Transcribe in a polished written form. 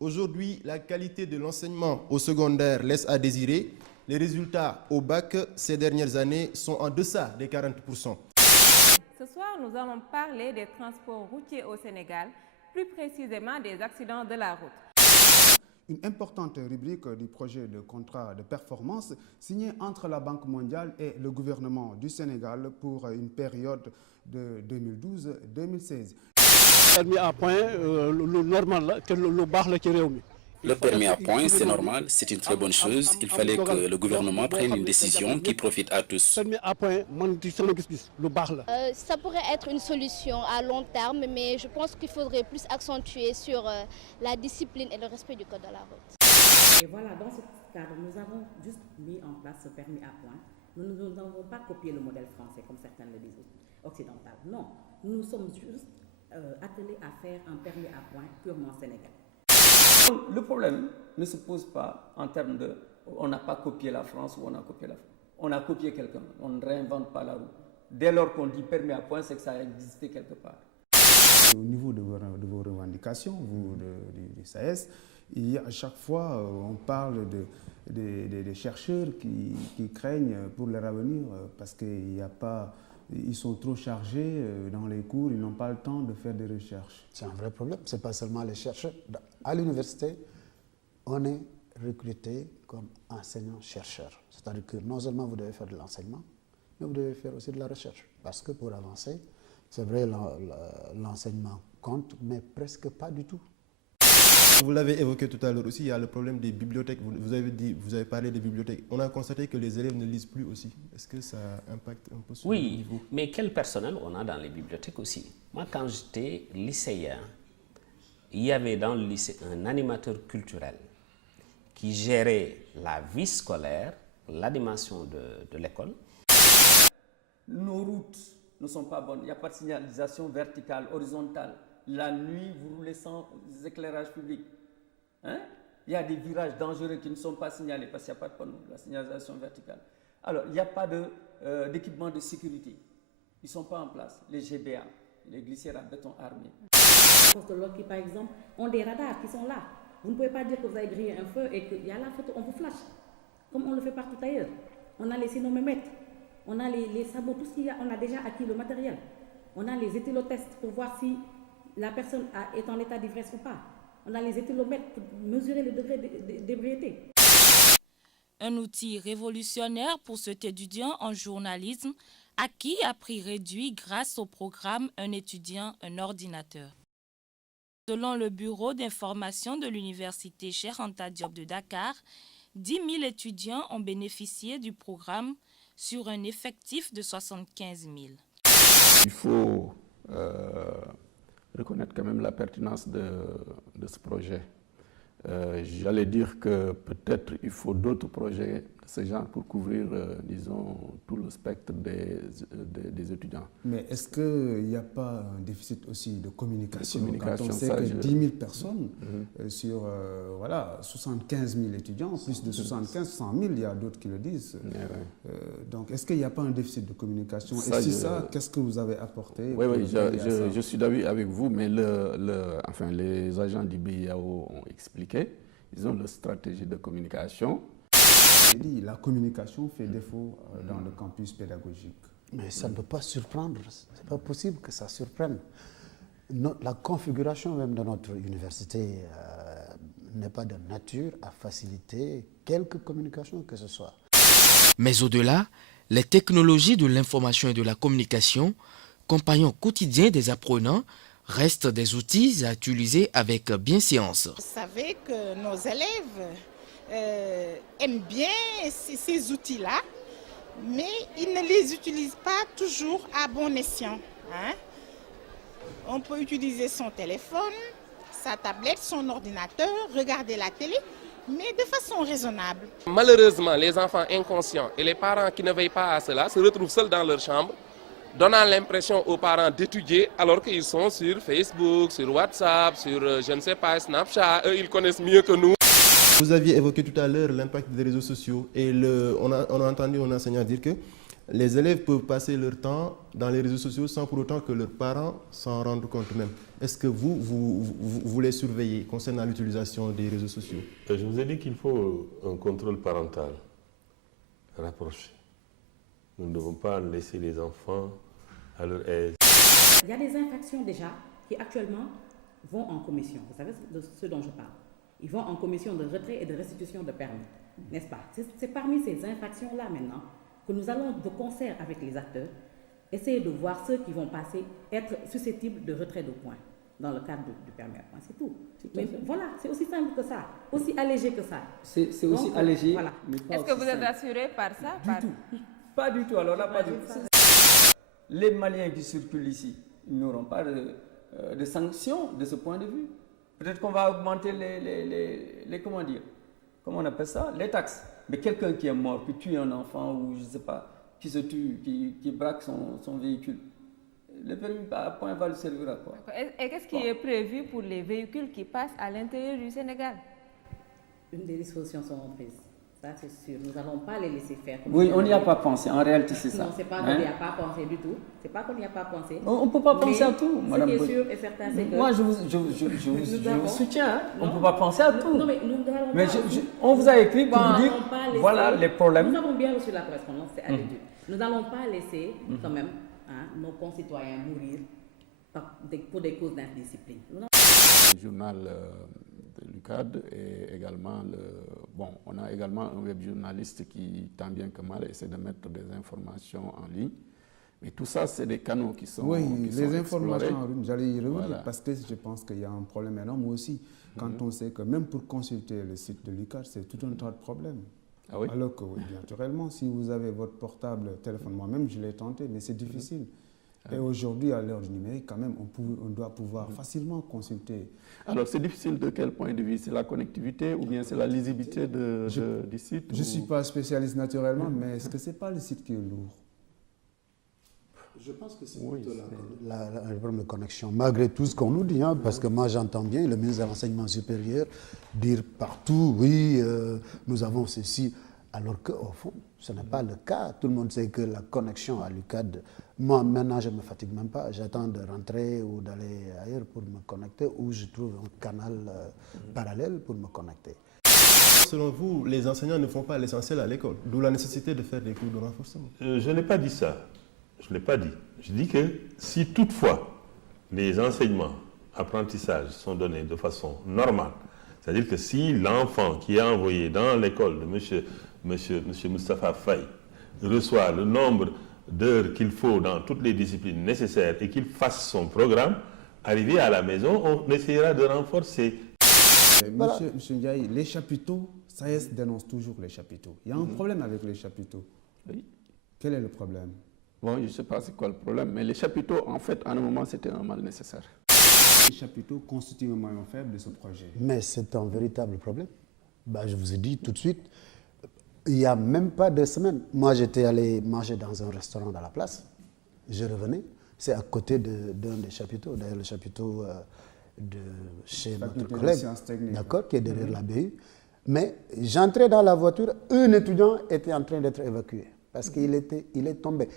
Aujourd'hui, la qualité de l'enseignement au secondaire laisse à désirer. Les résultats au bac ces dernières années sont en deçà des 40%. Ce soir, nous allons parler des transports routiers au Sénégal, plus précisément des accidents de la route. Une importante rubrique du projet de contrat de performance signé entre la Banque mondiale et le gouvernement du Sénégal pour une période de 2012-2016. Permis à point, normal, Le permis à point, c'est normal, c'est une très bonne chose. Il fallait que le gouvernement prenne une décision qui profite à tous. Ça pourrait être une solution à long terme, mais je pense qu'il faudrait plus accentuer sur la discipline et le respect du code de la route. Et voilà, dans ce cadre, nous avons juste mis en place ce permis à point. Nous n'avons pas copié le modèle français, comme certains le disent, occidental. Non, nous sommes juste attelés à faire un permis à point purement sénégalais. Le problème ne se pose pas en termes de on n'a pas copié la France ou on a copié la France. On a copié quelqu'un, on ne réinvente pas la roue. Dès lors qu'on dit permis à point, c'est que ça a existé quelque part. Au niveau de vos revendications, vous, du SAES, à chaque fois on parle des chercheurs qui craignent pour leur avenir parce qu'il n'y a pas... Ils sont trop chargés dans les cours, ils n'ont pas le temps de faire des recherches. C'est un vrai problème, ce n'est pas seulement les chercheurs. À l'université, on est recruté comme enseignant-chercheur. C'est-à-dire que non seulement vous devez faire de l'enseignement, mais vous devez faire aussi de la recherche. Parce que pour avancer, c'est vrai, l'enseignement compte, mais presque pas du tout. Vous l'avez évoqué tout à l'heure aussi, il y a le problème des bibliothèques. Vous avez parlé des bibliothèques. On a constaté que les élèves ne lisent plus aussi. Est-ce que ça impacte un peu sur le niveau? Oui, mais quel personnel on a dans les bibliothèques aussi? Moi, quand j'étais lycéen, il y avait dans le lycée un animateur culturel qui gérait la vie scolaire, l'animation de l'école. Nos routes ne sont pas bonnes. Il n'y a pas de signalisation verticale, horizontale. La nuit, vous roulez sans éclairage public. Hein? Il y a des virages dangereux qui ne sont pas signalés parce qu'il n'y a pas de panneau, la signalisation verticale. Alors, il n'y a pas d'équipement de sécurité. Ils ne sont pas en place. Les GBA, les glissières à béton armé. Les forces de l'ordre qui, par exemple, ont des radars qui sont là. Vous ne pouvez pas dire que vous avez grillé un feu et qu'il y a la photo, on vous flash. Comme on le fait partout ailleurs. On a les cynomètres, on a les sabots, tout ce qu'il y a, on a déjà acquis le matériel. On a les éthylotests pour voir si la personne est en état d'ivresse ou pas. On a les éthylomètres pour mesurer le degré d'ébriété. Un outil révolutionnaire pour cet étudiant en journalisme acquis à prix réduit grâce au programme Un étudiant, un ordinateur. Selon le bureau d'information de l'université Cheikh Anta Diop de Dakar, 10 000 étudiants ont bénéficié du programme sur un effectif de 75 000. Il faut reconnaître quand même la pertinence de ce projet. J'allais dire que peut-être il faut d'autres projets de ce genre pour couvrir, disons, tout le spectre des étudiants. Mais est-ce qu'il n'y a pas un déficit aussi de communication, quand on sait ça, que 10 000 personnes sur voilà, 75 000 étudiants, plus de 75, 100 000, il y a d'autres qui le disent. Donc est-ce qu'il n'y a pas un déficit de communication? Ça, et si ça, qu'est-ce que vous avez apporté? Oui, je suis d'avis avec vous, mais enfin, les agents du BIAO ont expliqué. Ils ont leur stratégie de communication. La communication fait défaut dans le campus pédagogique. Mais ça ne peut pas surprendre. Ce n'est pas possible que ça surprenne. La configuration même de notre université n'est pas de nature à faciliter quelque communication que ce soit. Mais au-delà, les technologies de l'information et de la communication, compagnons quotidiens des apprenants, restent des outils à utiliser avec bienséance. Vous savez que nos élèves aiment bien ces outils-là, mais ils ne les utilisent pas toujours à bon escient. Hein? On peut utiliser son téléphone, sa tablette, son ordinateur, regarder la télé, mais de façon raisonnable. Malheureusement, les enfants inconscients et les parents qui ne veillent pas à cela se retrouvent seuls dans leur chambre, donnant l'impression aux parents d'étudier alors qu'ils sont sur Facebook, sur WhatsApp, sur, je ne sais pas, Snapchat. Eux, ils connaissent mieux que nous. Vous aviez évoqué tout à l'heure l'impact des réseaux sociaux et on a entendu un enseignant dire que les élèves peuvent passer leur temps dans les réseaux sociaux sans pour autant que leurs parents s'en rendent compte même. Est-ce que vous les surveillez concernant l'utilisation des réseaux sociaux? Je vous ai dit qu'il faut un contrôle parental rapproché. Nous ne devons pas laisser les enfants à leur aise. Il y a des infractions déjà qui actuellement vont en commission. Vous savez de ce dont je parle. Ils vont en commission de retrait et de restitution de permis, n'est-ce pas? C'est parmi ces infractions-là maintenant que nous allons de concert avec les acteurs essayer de voir ceux qui vont passer, être susceptibles de retrait de points dans le cadre du permis à points. C'est tout. Mais voilà, c'est aussi simple que ça, aussi allégé que ça. C'est aussi allégé. Voilà. Est-ce que vous êtes rassuré par ça? Pas du tout. Alors là, pas du tout. Les Maliens qui circulent ici, ils n'auront pas de sanctions de ce point de vue. Peut-être qu'on va augmenter les comment dire, comment on appelle ça, les taxes. Mais quelqu'un qui est mort, qui tue un enfant ou je ne sais pas, qui se tue, qui braque son véhicule, le permis à point va lui servir à quoi? Et qu'est-ce qui est prévu pour les véhicules qui passent à l'intérieur du Sénégal? Une des dispositions seront prises. Ça, c'est sûr. Nous n'allons pas les laisser faire. Oui, on n'y a pas pensé. En réalité, c'est ça. Non, ce n'est pas qu'on n'y a pas pensé du tout. C'est pas qu'on n'y a pas pensé. On ne peut pas penser à tout, madame. Ce qui est sûr et certain, c'est que... Moi, je vous soutiens. Hein. On ne peut pas penser à tout. Non, mais nous on vous a écrit pour vous dire, voilà les problèmes. Nous avons bien reçu la correspondance, c'est à l'étude. Nous n'allons pas laisser, quand même, nos concitoyens mourir pour des causes d'indiscipline. Le journal de l'UCAD et également on a également un web journaliste qui, tant bien que mal, essaie de mettre des informations en ligne. Mais tout ça, c'est des canaux qui sont les informations en ligne, j'allais y revenir voilà. Parce que je pense qu'il y a un problème énorme aussi. Quand on sait que même pour consulter le site de l'UCAD, c'est tout un tas de problèmes. Ah oui? Alors que, oui, naturellement, si vous avez votre portable téléphone, moi-même je l'ai tenté, mais c'est difficile. Et aujourd'hui, à l'heure du numérique, quand même, on doit pouvoir facilement consulter. Alors, c'est difficile de quel point de vue? C'est la connectivité ou bien c'est la lisibilité du site? Je ne suis pas spécialiste naturellement, mais est-ce que ce n'est pas le site qui est lourd? Je pense que c'est plutôt le problème de connexion. Malgré tout ce qu'on nous dit, parce que moi j'entends bien le ministre de l'Enseignement supérieur dire partout, oui, nous avons ceci, alors qu'au fond, ce n'est pas le cas. Tout le monde sait que la connexion à l'UCAD, moi maintenant je ne me fatigue même pas, j'attends de rentrer ou d'aller ailleurs pour me connecter, ou je trouve un canal parallèle pour me connecter. Selon vous, les enseignants ne font pas l'essentiel à l'école, d'où la nécessité de faire des cours de renforcement. Je n'ai pas dit ça. Je ne l'ai pas dit. Je dis que si toutefois les enseignements, apprentissages sont donnés de façon normale, c'est-à-dire que si l'enfant qui est envoyé dans l'école de monsieur Moustapha Faye reçoit le nombre d'heures qu'il faut dans toutes les disciplines nécessaires et qu'il fasse son programme, arrivé à la maison, on essaiera de renforcer. Monsieur Ndiaye, les chapiteaux, SAES dénonce toujours les chapiteaux. Il y a un problème avec les chapiteaux. Oui. Quel est le problème? Bon, je ne sais pas c'est quoi le problème, mais les chapiteaux, en fait, à un moment, c'était un mal nécessaire. Les chapiteaux constituent un maillon faible de ce projet. Mais c'est un véritable problème. Je vous ai dit tout de suite, il n'y a même pas 2 semaines. Moi, j'étais allé manger dans un restaurant dans la place. Je revenais. C'est à côté d'un des chapiteaux, d'ailleurs le chapiteau de chez notre collègue, d'accord, qui est derrière la BU. Mais j'entrais dans la voiture, un étudiant était en train d'être évacué parce qu'il est tombé.